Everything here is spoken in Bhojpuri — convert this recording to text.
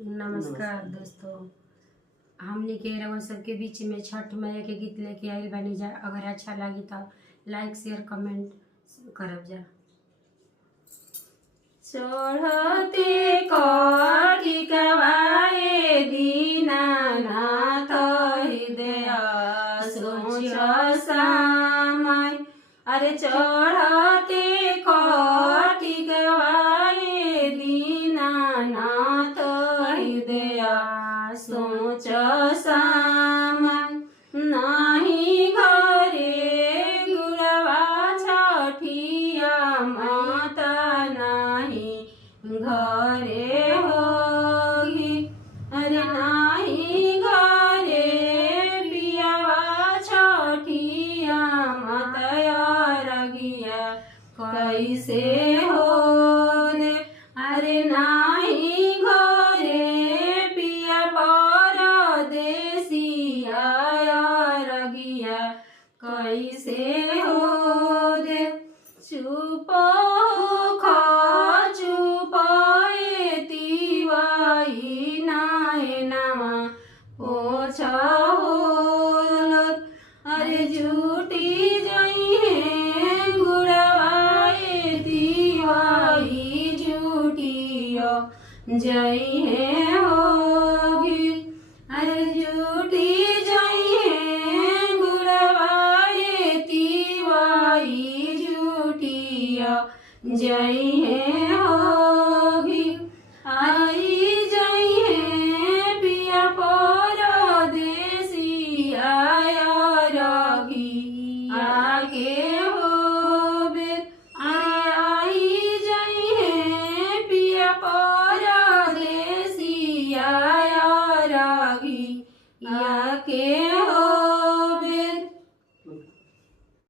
नमस्कार दोस्तों, हमने के रउआ सबके बीच में छठ मैया के गीत लेके आइल बानी जा। अगर अच्छा लगी तो लाइक शेयर कमेंट करब जा। चढ़ते कटिकवाए दीनानाथ हृदय सोच समय। अरे चढ़ते कटिकवाए दीनानाथ हृदय सोच समय। नाही घरे गुरवा छठिया माता नाही घरे होगी। अरे नाही घरे पियावा छठिया माता रगिया कैसे हो रे। अरे नाही घरे पिया परदेसिया रगिया कैसे हो रे। चुप चुप तिवाई नाय नामा पोछ होलत। अरे झूठी जई है गुड़वाए तिवाई झूठियो जई है होगी। अरे झूठी जई है गुड़वाए तिवाई झूठियो जई है होगी। आई जई है पिया परदेसिया रगी आके होबे। अरे आई जई है पिया परदेसिया रगी आके हो।